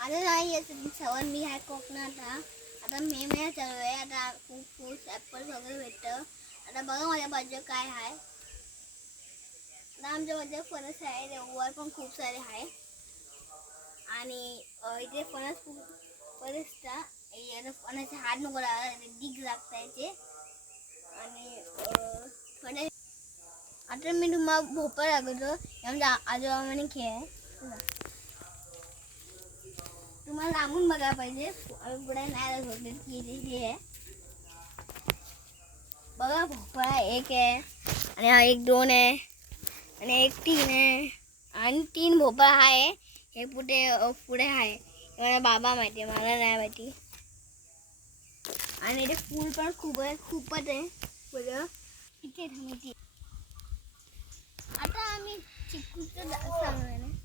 आता नाही येत सवन मी आहे कोकणात आता मे महिना चालू आहे आता खूप फ्रूट्स ॲपल्स वगैरे भेटतं आता बघा माझ्या बाजूला काय आहे आता आमच्या बाजूला फणस आहे वर पण खूप सारे आहे आणि इथे फणसचा फणस हात नको लागला डिग लागता येते आणि फणस आता मी तुम्हाला भोपळा दाखवतो यामध्ये आजोबा म्हणे खेळ आहे तुम्हाला लांबून बघायला पाहिजे आम्ही पुढे नाही दाखवतो की हे आहे बघा भोपळा एक आहे आणि हा एक दोन आहे आणि एक तीन आहे आणि तीन भोपळा आहे हे पुढे आहे मला बाबा माहिती आहे मला नाही माहिती आणि इथे फूल पण खूपच आहे बघा इथे थांबायची आता आम्ही चिकूचं सांगणार